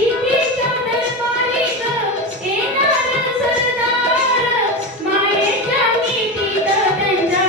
E Peshwa ने पाहिले ऐ नाना सरदारा मायेच्या मिठीत त्यांचा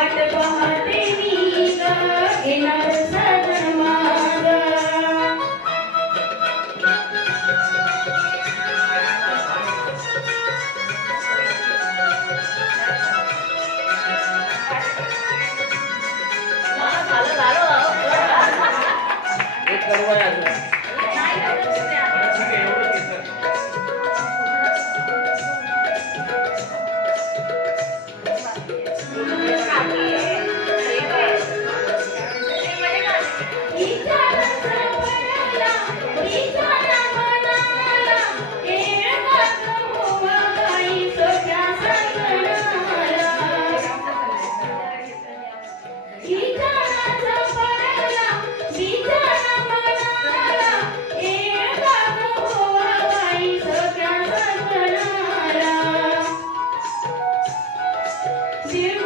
What about Devi? two.